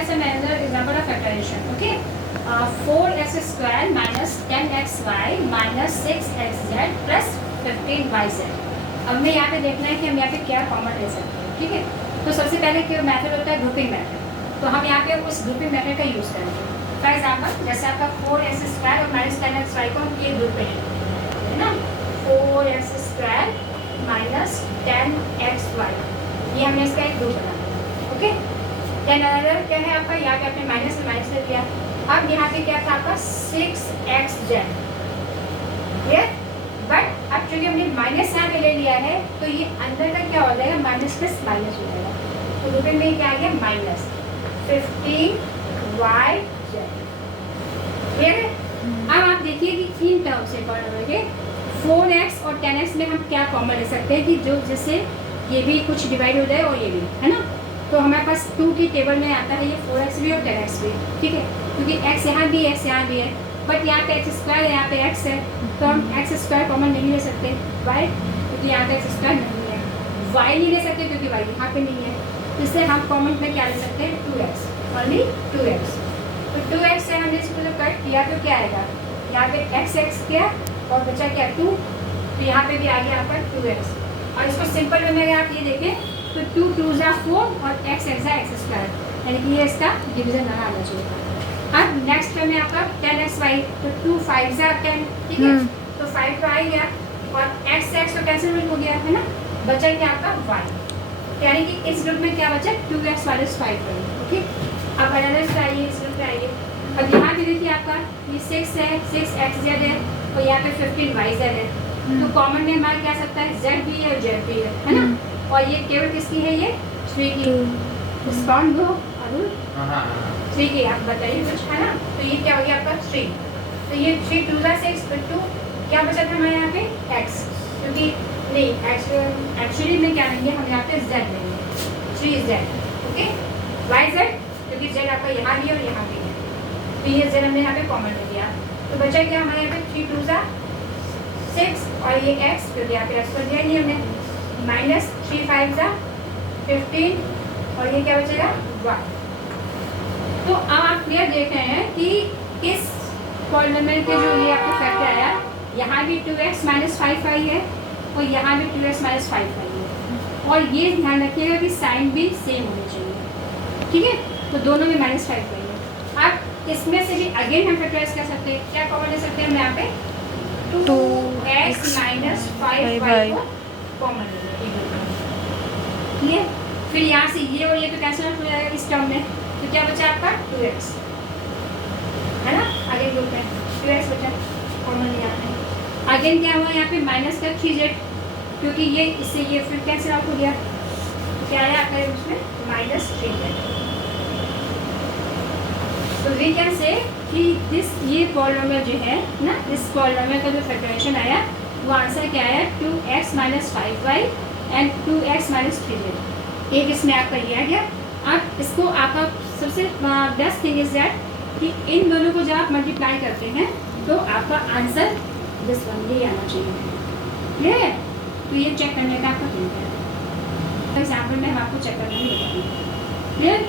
as another example of factorization. Okay, 4x² minus 10xy minus 6xz plus 15yz. अब हमें यहाँ पे देखना है कि हम यहाँ पे क्या कॉमन ले सकते हैं. ठीक है, तो सबसे पहले क्या मेथड होता है, ग्रुपिंग मेथड. तो हम यहाँ पे उस ग्रुपिंग मेथड का यूज़ करेंगे. फॉर एग्जाम्पल जैसे आपका 4x² और माइनस 10xy को हम ये ग्रुप में है ना, 4x² माइनस 10xy, ये हमने इसका एक ग्रुप बना. ओके, देन अनदर क्या है आपका, यहाँ पे आपने माइनस से माइनस ले लिया. अब यहाँ पे क्या था आपका 6xz. ये बट अब चूंकि हमने माइनस यहाँ पे ले लिया है तो ये अंदर का क्या हो जाएगा, माइनस प्लस माइनस हो जाएगा. तो ग्रुपिंग में क्या आ गया, माइनस 15yz. क्लियर है. अब आप देखिए कि इन टर्म से पढ़ोगे 4x और 10x में हम क्या कॉमन ले सकते हैं कि जो जिससे ये भी कुछ डिवाइड हो जाए और ये भी, है ना. तो हमारे पास 2 की टेबल में आता है ये 4x भी और 10x भी. ठीक है, क्योंकि x यहाँ भी है, x यहाँ भी है, बट यहाँ पे x² है, यहाँ पे x है, तो हम x² कॉमन नहीं ले सकते. वाई, क्योंकि यहाँ पे x² नहीं है. y नहीं ले सकते क्योंकि y यहाँ पे नहीं है. इससे हम कॉमन में क्या ले सकते हैं, 2x, ओनली 2x. तो 2x से हमने इसको जब कट किया तो क्या आएगा, यहाँ पे x किया और बचा क्या 2, तो यहाँ पे भी आ गया आपका 2x. और इसको सिंपल वे में अगर आप ये देखें तो 2 2 जा 4 और x x², यानी कि ये इसका डिवीजन ना आना चाहिए. अब नेक्स्ट टर्म में आपका 10xy, तो 2 5 जा 10. ठीक है, तो 5 तो आ गया और x तो कैंसिल हो गया, है ना. बचा क्या आपका y, यानी कि इस ग्रुप में क्या बचा 2x माइनस 5y. ओके, अब अनदर से आइए, इस ग्रुप में आइए. अब यहाँ पे देखिए आपका ये 6 है, 6xz है और यहाँ पे 15yz है. तो कॉमन में हमारा क्या सकता है, z भी है और z भी है ना. और ये केवल किसकी है, ये 3 की. रिस्पॉन्ड दो अरुण, 3 की. आप बताइए कुछ, है ना. तो ये क्या हो गया आपका 3. तो ये 3 2 जा 6 फिर 2 क्या बचा था हमारे यहाँ पे x, क्योंकि नहीं एक्चुअली में क्या लेंगे हम यहाँ पे z लेंगे, 3z. ओके, yz क्योंकि z आपका यहाँ भी है और यहाँ भी है, तो ये z हमने यहाँ पे कॉमन ले लिया. तो बचा क्या हमारे यहाँ पे 3 2 जा 6 और ये x, क्योंकि यहाँ पे x कर दिया नहीं हमने, माइनस 3 5 जा 15 और ये क्या बचेगा 1. तो अब आप क्लियर देख रहे हैं कि इस पॉलिनोमियल के जो ये आपको फैक्टर आया, यहाँ भी 2x माइनस 5y है और यहाँ भी 2x माइनस 5y है. और ये ध्यान रखिएगा कि साइन भी सेम होनी चाहिए. ठीक है, तो दोनों में माइनस 5y है. अब इसमें से भी अगेन हम फैक्टराइज कर सकते हैं. क्या कॉमन ले सकते हैं हम यहाँ पे, 2x माइनस 5y को कॉमन ले. फिर यहाँ से ये और ये तो कैंसिल हो जाएगा इस टर्म में, तो क्या बचा आपका 2x, है ना. आगे ग्रुप में 2x बचा कॉमन यहाँ पे. अगेन क्या हुआ यहाँ पे माइनस का 3z, क्योंकि ये इससे ये फिर कैंसिल आउट हो गया. क्या आया आपका उसमें माइनस 3z. तो वी कैन से कि दिस ये पॉलिनोमियल जो है ना, इस पॉलिनोमियल का जो फैक्टराइजेशन आया वो आंसर क्या आया, 2x minus 5y and 2x minus 3z. एक इसमें आपका ये आ गया. अब इसको आपका सबसे बेस्ट थिंग इज दैट कि इन दोनों को जब आप मल्टीप्लाई करते हैं तो आपका आंसर दिस वन ये आना चाहिए. क्लियर है. तो ये चेक करने का आपका तरीका है. एग्जाम्पल में हम आपको चेक करना नहीं बताएंगे. क्लियर.